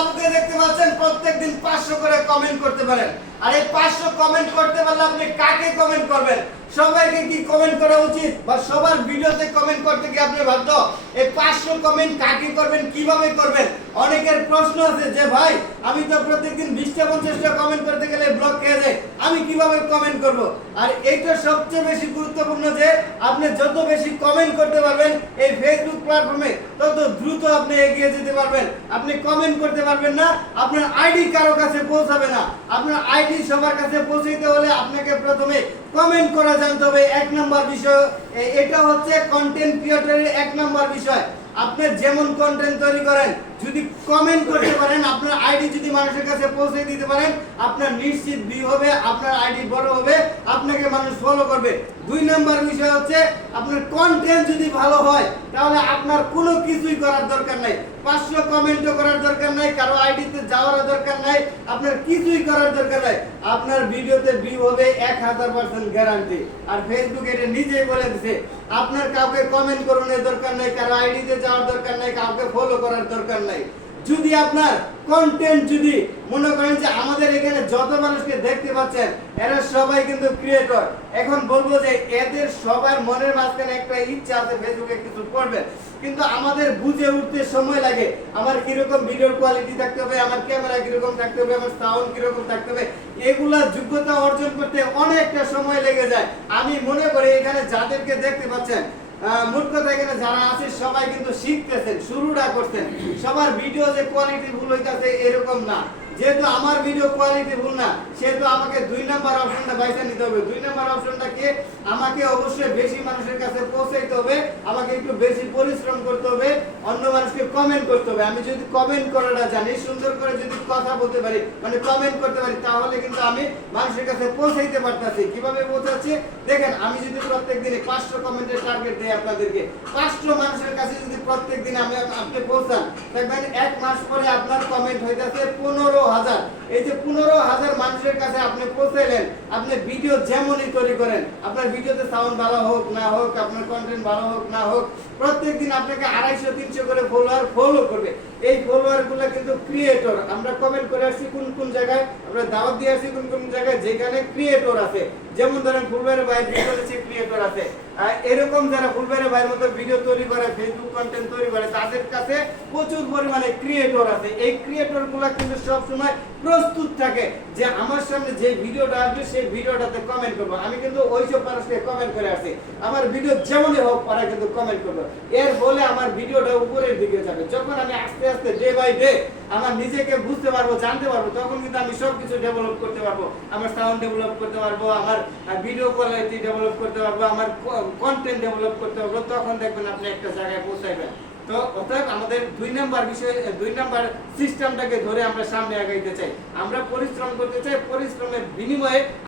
আমাকে দেখতে পাচ্ছেন প্রত্যেকদিন 500 করে কমেন্ট করতে পারেন। আর এই 500 কমেন্ট করতে পারলে আপনি কাকে কমেন্ট করবেন? সবাইকে কি কমেন্ট করা উচিত, বা সবার ভিডিওতে কমেন্ট করতে কি আপনি বাধ্য? এই 500 কমেন্ট কাকে করবেন, কিভাবে করবেন? অনেকের প্রশ্ন আছে যে ভাই আমি তো প্রত্যেকদিন 20টা 50টা কমেন্ট করতে গেলে ব্লক খেয়ে যায়, আমি কিভাবে কমেন্ট করব? আর এইটা সবচেয়ে বেশি গুরুত্বপূর্ণ যে আপনি যত বেশি কমেন্ট করতে পারবেন এই ফেসবুক প্ল্যাটফর্মে, তত দ্রুত আপনি এগিয়ে যেতে পারবেন। আপনি কমেন্ট করতে পারবেন না, আপনার আইডি কারো কাছে পৌঁছাবে না। আপনার আইডি সবার কাছে পৌঁছাইতে হলে আপনাকে প্রথমে কমেন্ট করা জানতে হবে। 1 নাম্বার বিষয় এটা হচ্ছে কন্টেন্ট ক্রিয়েটরের 1 নাম্বার বিষয়। আপনি যেমন কন্টেন্ট তৈরি করেন, যদি কমেন্ট করতে পারেন, আপনার আইডি যদি মানুষের কাছে পৌঁছে দিতে পারেন, আপনার নিশ্চিত ভিউ হবে, আপনার আইডি বড় হবে, আপনাকে মানুষ ফলো করবে। 2 নাম্বার বিষয় হচ্ছে আপনার কন্টেন্ট যদি ভালো হয় তাহলে আপনার কোনো কিছুই করার দরকার নাই। 500 কমেন্টও করার দরকার নাই, কারো আইডিতে যাওয়ার দরকার নাই, আপনার কিছুই করার দরকার নাই। আপনার ভিডিওতে ভিউ হবে 1000% গ্যারান্টি। আর ফেসবুক এটা নিজেই বলে দিয়েছে, আপনার কাউকে কমেন্ট করানোর দরকার নাই, কারো আইডিতে যাওয়ার দরকার নাই, কাউকে ফলো করার দরকার নাই। যদি আপনার কন্টেন্ট যদি মনে করেন যে আমাদের এখানে যত মানুষকে দেখতে পাচ্ছেন এরা সবাই কিন্তু ক্রিয়েটর, এখন বলবো যে এদের সবার মনের মাঝখানে একটা ইচ্ছা আছে ফেসবুকে কিছু করবে, কিন্তু আমাদের বুঝে উঠতে সময় লাগে। আমার কিরকম ভিডিওর কোয়ালিটি থাকতে হবে, আমার ক্যামেরা কিরকম থাকতে হবে, আমার সাউন্ড কিরকম থাকতে হবে, এগুলা যোগ্যতা অর্জন করতে অনেকটা সময় লেগে যায়। আমি মনে করি এখানে যাদেরকে দেখতে পাচ্ছেন মোট কথা এখানে যারা আছে সবাই কিন্তু শিখতেছেন, শুরুটা করছেন। সবার ভিডিও যে কোয়ালিটি ফুল হইতাছে এরকম না। যেহেতু আমার ভিডিও কোয়ালিটি ফুল না, সেহেতু আমাকে 2 নাম্বার অপশনটা বাইসা নিতে হবে। 2 নাম্বার অপশনটা কি? আমাকে অবশ্যই বেশি মানুষের কাছে পৌঁছাইতে হবে, আমাকে একটু বেশি পরিশ্রম করতে হবে, অন্য মানুষকে কমেন্ট করতে হবে। আমি যদি কমেন্ট করাটা জানি, সুন্দর করে যদি কথা বলতে পারি, মানে কমেন্ট করতে পারি, তাহলে কিন্তু আমি মানুষের কাছে পৌঁছাইতে পারতাছি। কিভাবে পৌঁছাচ্ছি দেখেন, আমি যদি প্রত্যেকদিন 500 কমেন্টের টার্গেট দেই আপনাদেরকে, 500 মানুষের কাছে যদি প্রত্যেকদিন আপনি পৌঁছান, দেখবেন 1 মাস পরে আপনার কমেন্ট হইতাছে 15,000। এই যে 15,000 মানুষের কাছে আপনি পৌঁছাইলেন, আপনি ভিডিও যেমনই তৈরি করেন, আপনার ভিডিওতে সাউন্ড ভালো হোক না হোক, আপনার কন্টেন্ট ভালো হোক না হোক, প্রত্যেকদিন আপনাকে 250-300 করে ফলো করবে। এই ফলোয়ার গুলো কিন্তু ক্রিয়েটর। আমরা কমেন্ট করে আসছি কোন কোন জায়গায়, আমরা দাওয়াত দিয়ে আসছি কোন কোন জায়গায় যেখানে ক্রিয়েটর আছে। যেমন ধরেন ফুলবাইয়ের ভাইয়ের ভিডিও ক্রিয়েটর আছে, এরকম যারা ফুলবাইয়ের ভাইয়ের মতো ভিডিও তৈরি করে, ফেসবুক কন্টেন্ট তৈরি করে, তাদের কাছে প্রচুর পরিমাণে ক্রিয়েটর আছে। এই ক্রিয়েটর গুলা কিন্তু সব সময় প্রস্তুত থাকে যে আমার সামনে যে ভিডিওটা আসবে সেই ভিডিওটাতে কমেন্ট করবো। আমি কিন্তু ওইসব মানুষকে কমেন্ট করে আসি, আমার ভিডিও যেমনই হোক ওরা কিন্তু কমেন্ট করবো। এর ফলে আমার ভিডিওটা উপরের দিকে যাবে। যখন আমি আস্তে আস্তে ডে বাই ডে আমার নিজেকে বুঝতে পারবো, জানতে পারবো, তখন কিন্তু আমি সবকিছু ডেভেলপ করতে পারবো। আমার সাউন্ড ডেভেলপ করতে পারবো, আমার ভিডিও কোয়ালিটি ডেভেলপ করতে পারবো, আমার কন্টেন্ট ডেভেলপ করতে পারবো। তখন দেখবেন আপনি একটা জায়গায় পৌঁছাইবেন। তো অতএব আমাদের 2 নাম্বার বিষয়, 2 নাম্বার সিস্টেমটাকে ধরে আমরা সামনে আগাইতে চাই। আমরা পরিশ্রম করতে চাই, পরিশ্রমের বিনিময়ে